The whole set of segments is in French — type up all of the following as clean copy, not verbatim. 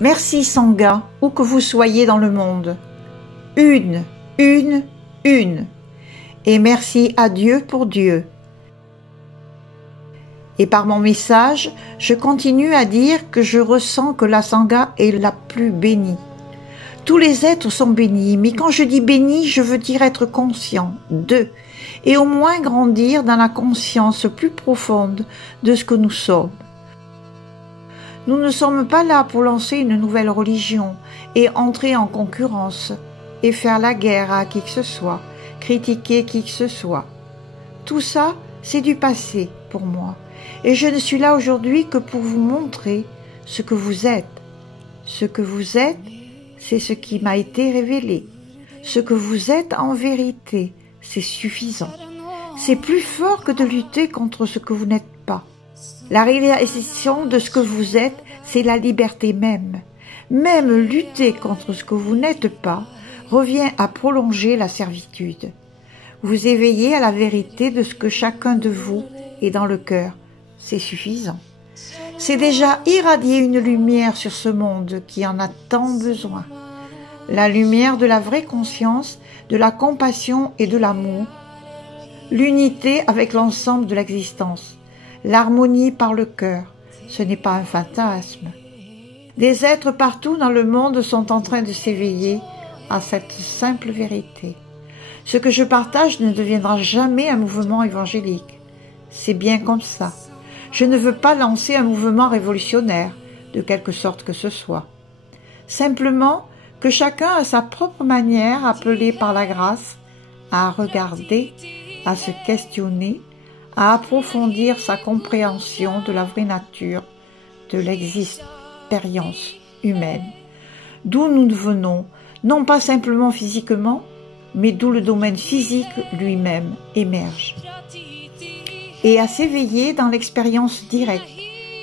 Merci Sangha, où que vous soyez dans le monde. Une. Et merci à Dieu pour Dieu. Et par mon message, je continue à dire que je ressens que la Sangha est la plus bénie. Tous les êtres sont bénis, mais quand je dis béni, je veux dire être conscient d'eux, et au moins grandir dans la conscience plus profonde de ce que nous sommes. Nous ne sommes pas là pour lancer une nouvelle religion et entrer en concurrence et faire la guerre à qui que ce soit, critiquer qui que ce soit. Tout ça, c'est du passé pour moi, et je ne suis là aujourd'hui que pour vous montrer ce que vous êtes. Ce que vous êtes, c'est ce qui m'a été révélé. Ce que vous êtes en vérité, c'est suffisant. C'est plus fort que de lutter contre ce que vous n'êtes pas. La réalisation de ce que vous êtes, c'est la liberté même. Même lutter contre ce que vous n'êtes pas revient à prolonger la servitude. Vous éveillez à la vérité de ce que chacun de vous est dans le cœur. C'est suffisant. C'est déjà irradier une lumière sur ce monde qui en a tant besoin. La lumière de la vraie conscience, de la compassion et de l'amour. L'unité avec l'ensemble de l'existence. L'harmonie par le cœur. Ce n'est pas un fantasme. Des êtres partout dans le monde sont en train de s'éveiller à cette simple vérité. Ce que je partage ne deviendra jamais un mouvement évangélique. C'est bien comme ça. Je ne veux pas lancer un mouvement révolutionnaire, de quelque sorte que ce soit. Simplement que chacun a sa propre manière, appelée par la grâce, à regarder, à se questionner, à approfondir sa compréhension de la vraie nature, de l'expérience humaine, d'où nous venons, non pas simplement physiquement, mais d'où le domaine physique lui-même émerge, et à s'éveiller dans l'expérience directe,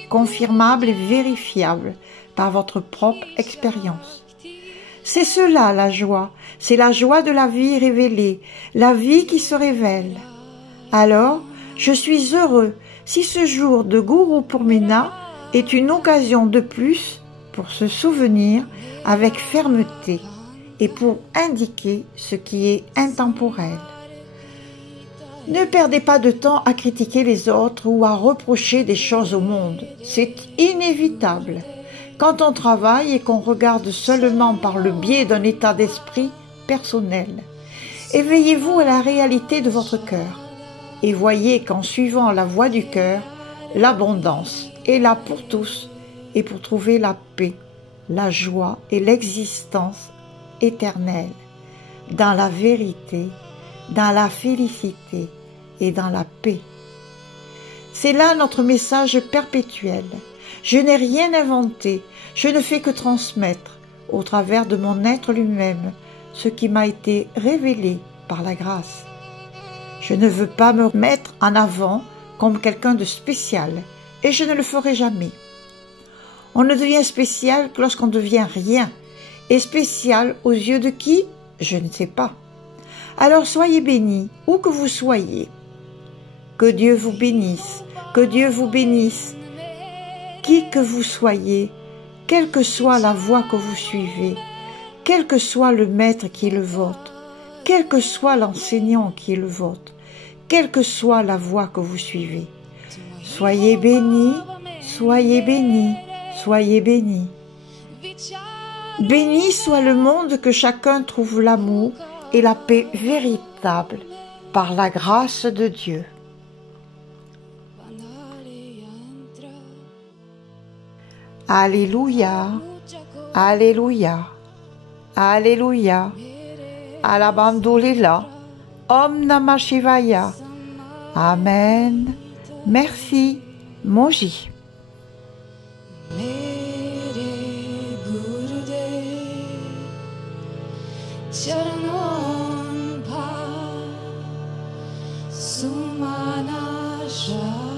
confirmable et vérifiable par votre propre expérience. C'est cela la joie, c'est la joie de la vie révélée, la vie qui se révèle. Alors, je suis heureux si ce jour de Guru Purnima est une occasion de plus pour se souvenir avec fermeté et pour indiquer ce qui est intemporel. Ne perdez pas de temps à critiquer les autres ou à reprocher des choses au monde. C'est inévitable. Quand on travaille et qu'on regarde seulement par le biais d'un état d'esprit personnel, éveillez-vous à la réalité de votre cœur et voyez qu'en suivant la voie du cœur, l'abondance est là pour tous et pour trouver la paix, la joie et l'existence éternelle, dans la vérité, dans la félicité et dans la paix. C'est là notre message perpétuel. Je n'ai rien inventé, je ne fais que transmettre, au travers de mon être lui-même, ce qui m'a été révélé par la grâce. Je ne veux pas me mettre en avant comme quelqu'un de spécial, et je ne le ferai jamais. On ne devient spécial que lorsqu'on devient rien, et spécial aux yeux de qui? Je ne sais pas. Alors soyez bénis, où que vous soyez. Que Dieu vous bénisse, que Dieu vous bénisse. Qui que vous soyez, quelle que soit la voie que vous suivez, quel que soit le maître qui est le vôtre, quel que soit l'enseignant qui est le vôtre, quelle que soit la voie que vous suivez. Soyez bénis, soyez bénis, soyez bénis. Béni soit le monde que chacun trouve l'amour et la paix véritable par la grâce de Dieu. Alléluia, Alléluia, Alléluia, Alabandolila, Om Namah Shivaya, Amen, merci, Moji. Charanam Pa Sumana Shah